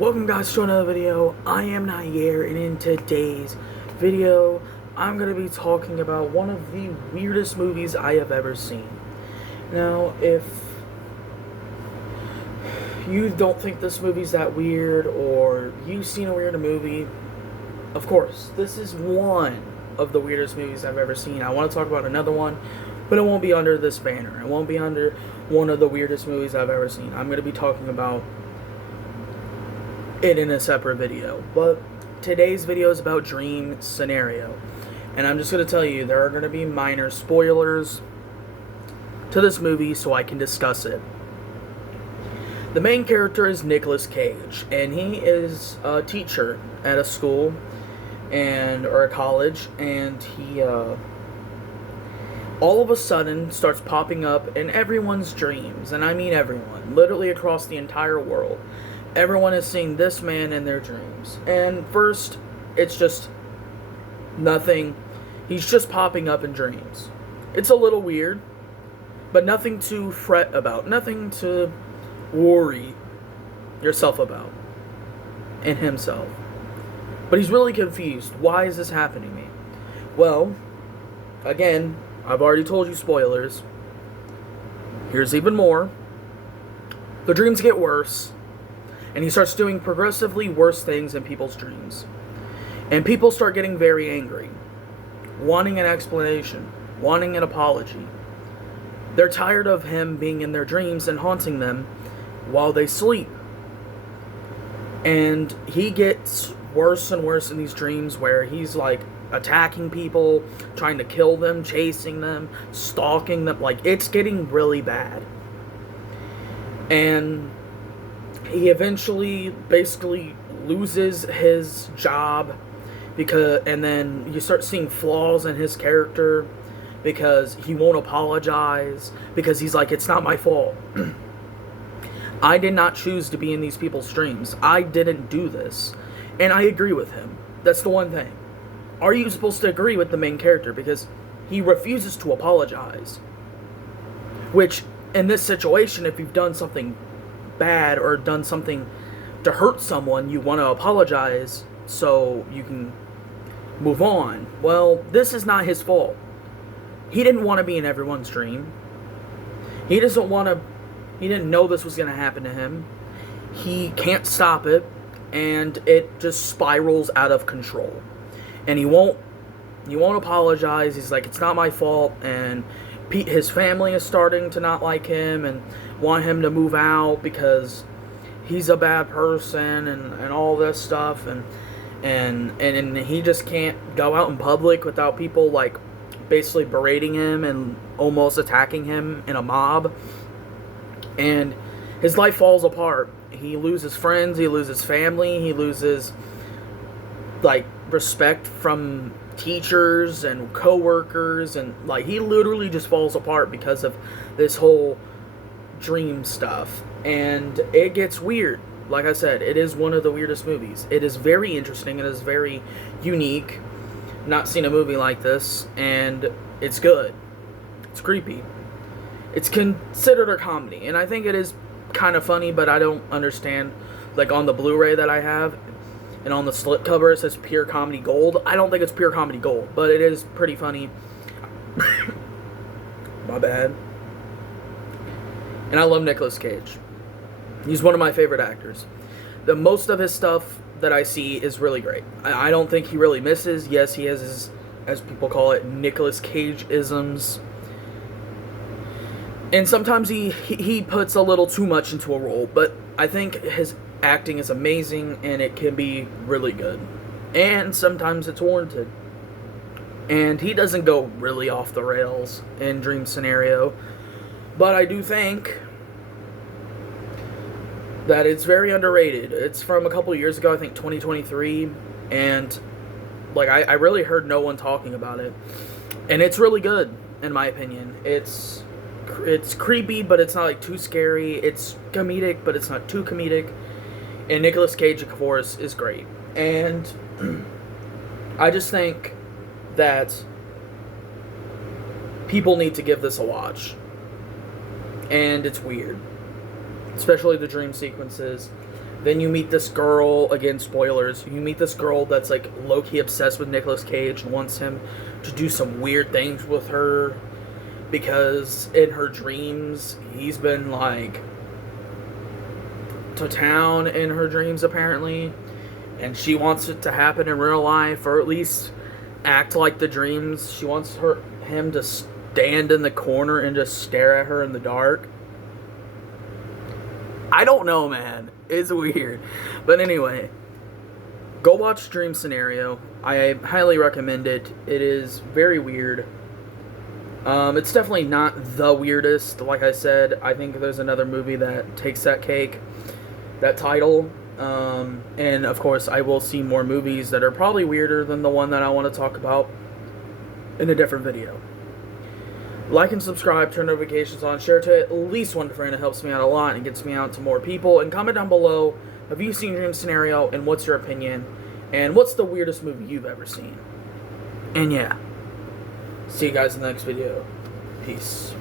Welcome guys to another video. I am Nair, and in today's video I'm going to be talking about one of the weirdest movies I have ever seen. Now, if you don't think this movie's that weird, or you've seen a weird movie, of course, this is one of the weirdest movies I've ever seen. I want to talk about another one, but it won't be under this banner. It won't be under one of the weirdest movies I've ever seen. I'm going to be talking about it in a separate video. But today's video is about Dream Scenario. And I'm just going to tell you, there are going to be minor spoilers to this movie so I can discuss it. The main character is Nicolas Cage, and he is a teacher at a school or a college, and he all of a sudden starts popping up in everyone's dreams, and I mean everyone, literally across the entire world. Everyone is seeing this man in their dreams. And first, it's just nothing. He's just popping up in dreams. It's a little weird, but nothing to fret about. Nothing to worry yourself about. And himself. But he's really confused. Why is this happening to me? Well, again, I've already told you spoilers. Here's even more. The dreams get worse. And he starts doing progressively worse things in people's dreams. And people start getting very angry, wanting an explanation, wanting an apology. They're tired of him being in their dreams and haunting them while they sleep. And he gets worse and worse in these dreams, where he's like attacking people, trying to kill them, chasing them, stalking them. Like, it's getting really bad. And he eventually basically loses his job and then you start seeing flaws in his character because he won't apologize, because he's like, it's not my fault. I did not choose to be in these people's dreams. I didn't do this. And I agree with him. That's the one thing. Are you supposed to agree with the main character? Because he refuses to apologize. Which, in this situation, if you've done something bad or done something to hurt someone, you want to apologize so you can move on. Well, this is not his fault. He didn't want to be in everyone's dream. He didn't know this was going to happen to him. He can't stop it, and it just spirals out of control. And he won't apologize. He's like, it's not my fault. And his family is starting to not like him and want him to move out because he's a bad person and all this stuff, and he just can't go out in public without people like basically berating him and almost attacking him in a mob. And his life falls apart. He loses friends, he loses family, he loses like respect from teachers and co-workers, and like he literally just falls apart because of this whole dream stuff. And it gets weird. Like I said, it is one of the weirdest movies. It is very interesting. It is very unique. Not seen a movie like this, and it's good. It's creepy. It's considered a comedy, and I think it is kind of funny, but I don't understand. Like on the Blu-ray that I have, and on the slipcover it says Pure Comedy Gold. I don't think it's Pure Comedy Gold, but it is pretty funny. My bad. And I love Nicolas Cage. He's one of my favorite actors. The most of his stuff that I see is really great. I don't think he really misses. Yes, he has his, as people call it, Nicolas Cage-isms. And sometimes he puts a little too much into a role, but I think his acting is amazing, and it can be really good. And sometimes it's warranted. And he doesn't go really off the rails in Dream Scenario. But I do think that it's very underrated. It's from a couple years ago, I think 2023. And like I really heard no one talking about it. And it's really good, in my opinion. It's creepy, but it's not like too scary. It's comedic, but it's not too comedic. And Nicolas Cage, of course, is great. And I just think that people need to give this a watch. And it's weird. Especially the dream sequences. Then you meet this girl, again, spoilers, you meet this girl that's like low-key obsessed with Nicolas Cage and wants him to do some weird things with her because in her dreams, he's been like to town in her dreams apparently, and she wants it to happen in real life, or at least act like the dreams. She wants him to stand in the corner and just stare at her in the dark. I don't know, man. It's weird. But anyway, go watch Dream Scenario. I highly recommend it. It is very weird. It's definitely not the weirdest. Like I said, I think there's another movie that takes that cake, that title. And of course, I will see more movies that are probably weirder than the one that I want to talk about in a different video. Like and subscribe, turn notifications on, share to at least one friend. It helps me out a lot and gets me out to more people. And comment down below, have you seen Dream Scenario and what's your opinion? And what's the weirdest movie you've ever seen? And yeah, see you guys in the next video. Peace.